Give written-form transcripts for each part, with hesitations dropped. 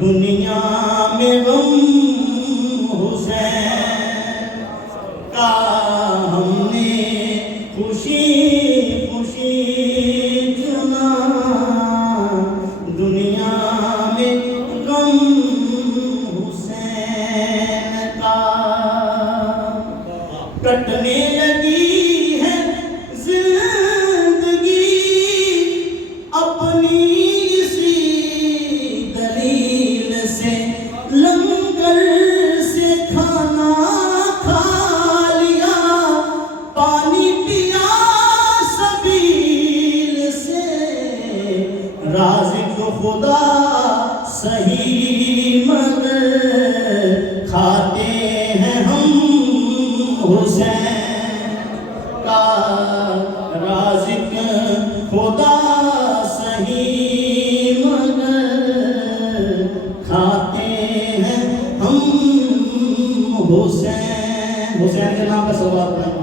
دنیا میں غم حسین کا ہم نے خوشی خوشی چنا، دنیا میں غم حسین کا کٹنے لگی ہے زندگی اپنی اسی دلیل سے، لنگر سے کھانا کھا لیا، پانی پیا سبیل سے، رازق خدا صحیح مگر کھاتے ہیں ہم حسین کا، رازق خدا صحیح مگر کھاتے ہیں ہم حسین۔ حسین کے نام پہ صلوات پڑھیں۔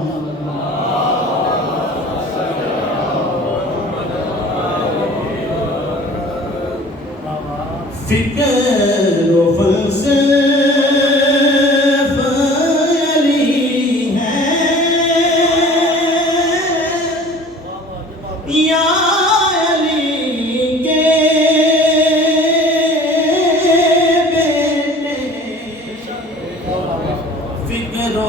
فکر و فلسفہ علی ہے یا علی کے بیٹے، فکر و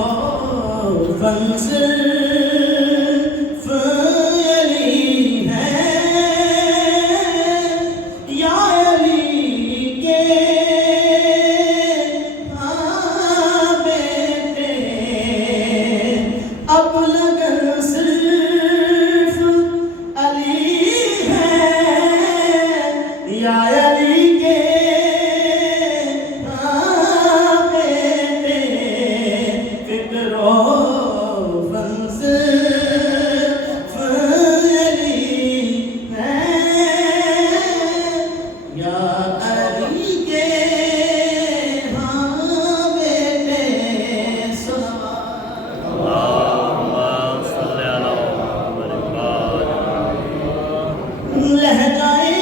فلسفہ علی ہے یا علی کے بیٹے، اب لگن صرف علی ہے یا علی کے بیٹے، فکر و فلسفہ علی ہے یا علی کے بیٹے، لہجائے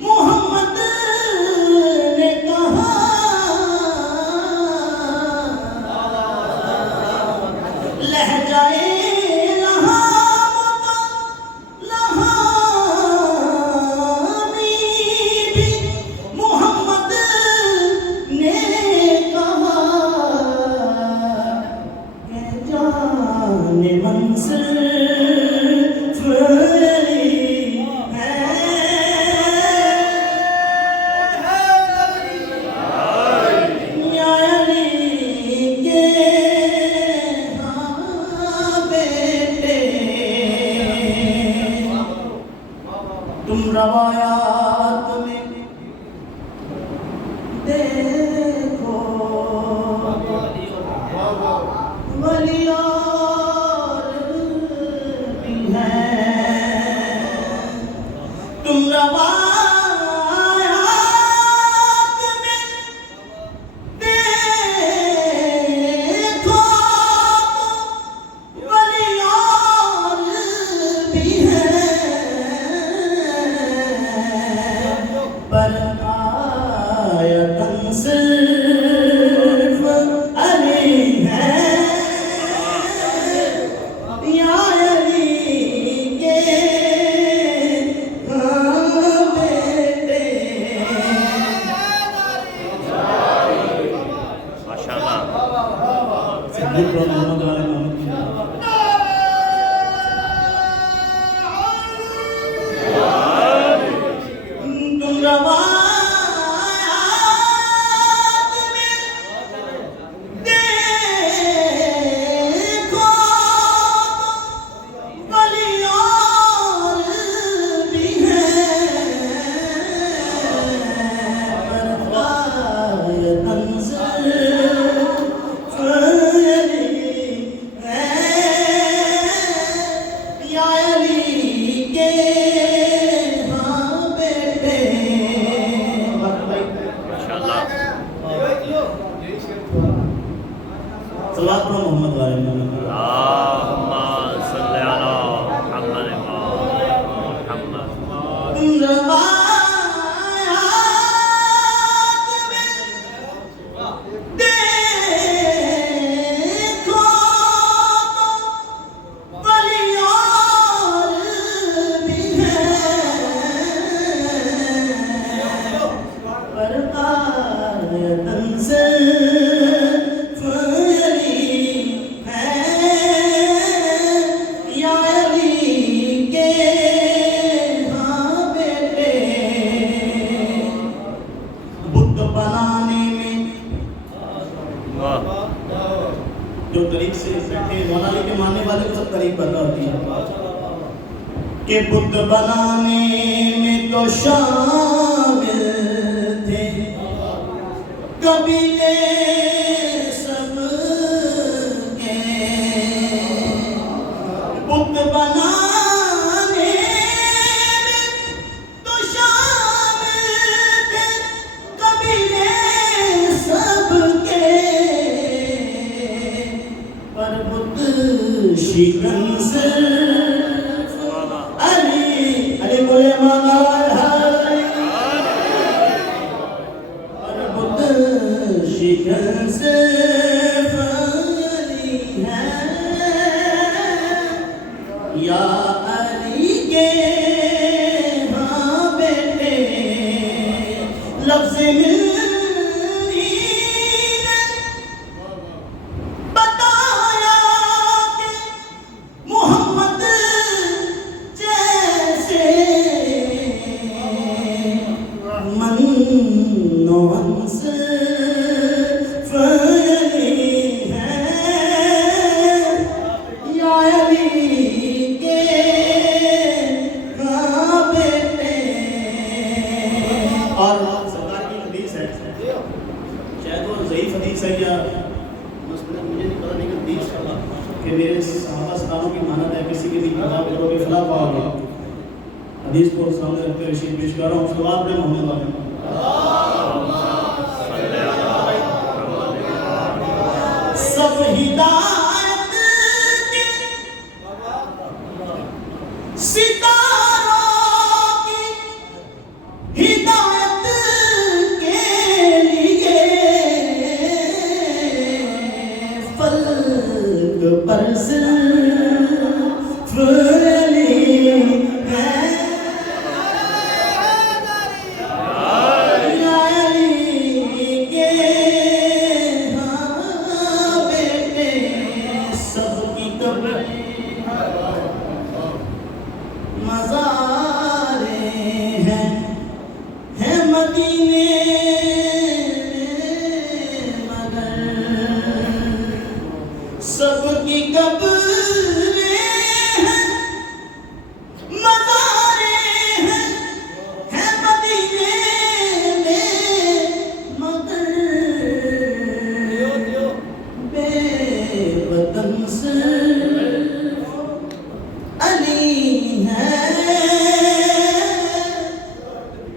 محمد نے کہا، لہجائے محمد نے کہا کہ جان منصرف علی ہے یا علی کے بیٹے، تم روایات میں دیکھو ولی اور بھی ہیں، تم روایات میں دیکھو ولی اور بھی ہیں، بیٹھے مولا علی کے ماننے والے کو سب قریب پتہ ہوتی ہے کہ بت بنانے میں تو شامل تھے قبیلے سب کے، بت بنانے میں تو شامل تھے قبیلے سب کے، پر بت شکن صرف علی علی بولے مانا ہے، پر بت شکن صرف علی ہے، یا علی کے ہاں بیٹے لفظ ملنی نے بتایا کہ محمد جیسے من و صرف علی ہے، یا علی کے ہاں بیٹے۔ اور سرکار کی حدیث ہے، شاید وہ ضعیف حدیث ہے یا مجھے نہیں پتا، نہیں حدیث کہ میرے صحابہ سلاموں کی مانت ہے کسی کی بھی کتاب کرو گے فلاں پاؤ گے، حدیث کو سامنے رکھتے ہوئے شیخ پیش کر رہا ہوں، صلوات پہ محمد والے سب ہدایت کے ستاروں کی ہدایت کے لیے فلک پر صرف علی ہے، یا علی کے ہاں بیٹے سب کی قبریں مزاریں ہیں مدینے مگر سب کی قبریں ہیں مزاریں ہیں مدینے میں مگر بے وطن صرف علی ہے،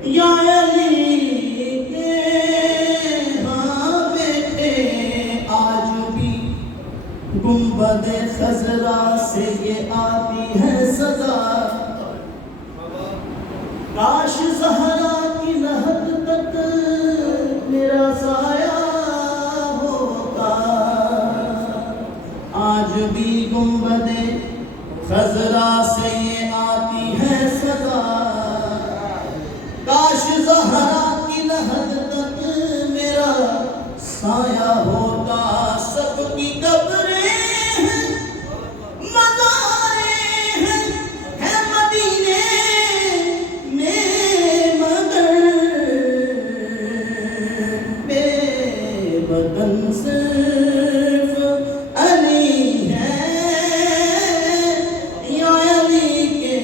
یا علی کے ہاں بیٹے۔ آج بھی گنبد خضرا سے یہ آتی ہے صدا، کاش زہرا کی لحد تک میرا سایہ ہوتا، آج بھی گنبد خضرا سے یہ آتی ہے صدا، کاش زہرا کی لحد تک میرا سایہ ہوتا، سب کی قبریں ہیں مزاریں ہیں مدینے میں مگر بے وطن صرف علی ہے، یا علی کے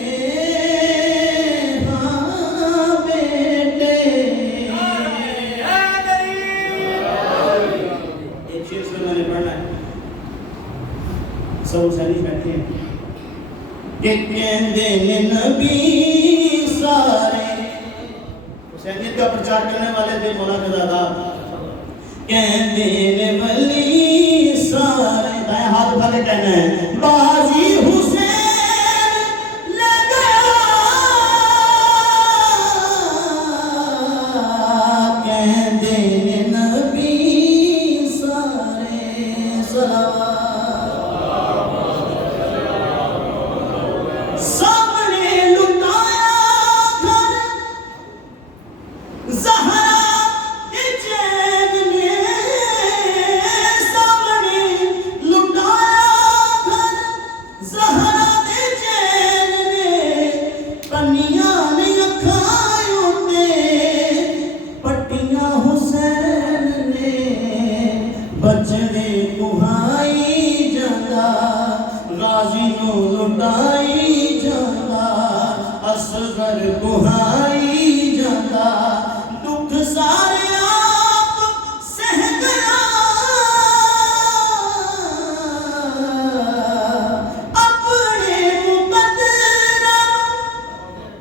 ہاں بیٹے۔ ایک شعر سے میں نے پڑھنا ہے، سب حسینی بیٹھے ہیں کہ کہندے نے نبی سارے، حسینیت کا پرچار کرنے والے تھے مولا قزادہ، کہندے نے ولی سارے، دائیں ہاتھ اٹھا کے کہنا ہے بازی حسین لے گیا، کہندے نے نبی سارے صلوات، سامنے لٹایا گھر زہرا کے چین نے، سامنے لٹایا گھر غازی نو لٹائی جاتا اصغر کہائی جاتا دکھ سارے آپ سہ گیا اپنے مقدرہ اپنے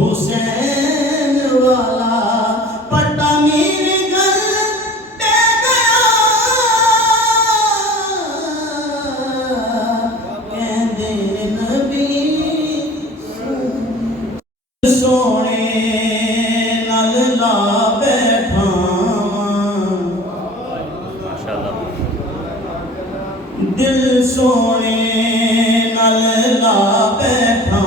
حسین والا پٹا میرے گل پہ گیا کہندے نبی سونے نال لا بیٹھا دل سونے نال لا بیٹھا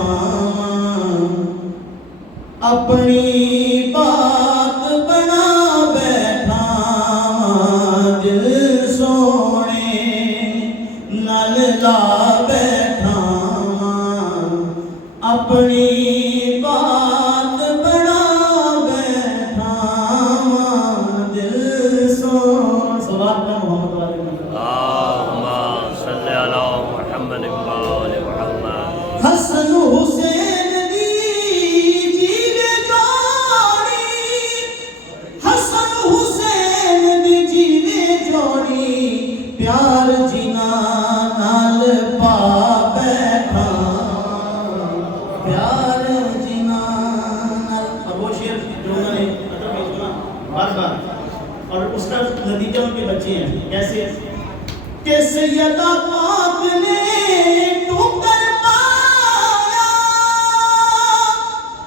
اپنی بات بنا بیٹھا دل سونے نال لا بیٹھا اپنی بات بنا بیٹھا دل سونے صلوات پہ محمد والے اللہم صلی علی محمد وآل محمد حسن حسین پیار جنا نال پا بیٹھا پیار جنا نال اب وہ شعر جو انہوں نے بار بار اور اس کا نتیجہ ان کے بچے ہیں کیسے کہ سیدہ پاک نے ٹھوکر پایا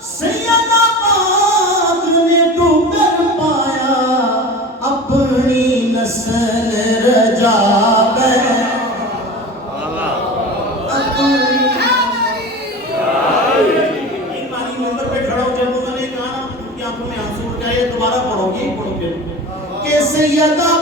سیدہ پاک نے ٹھوکر پایا اپنی نسل رجا دوبارہ پڑھو گے کہ سیدہ